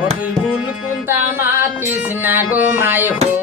ও তুই ভুল কোনটা গো মাই হো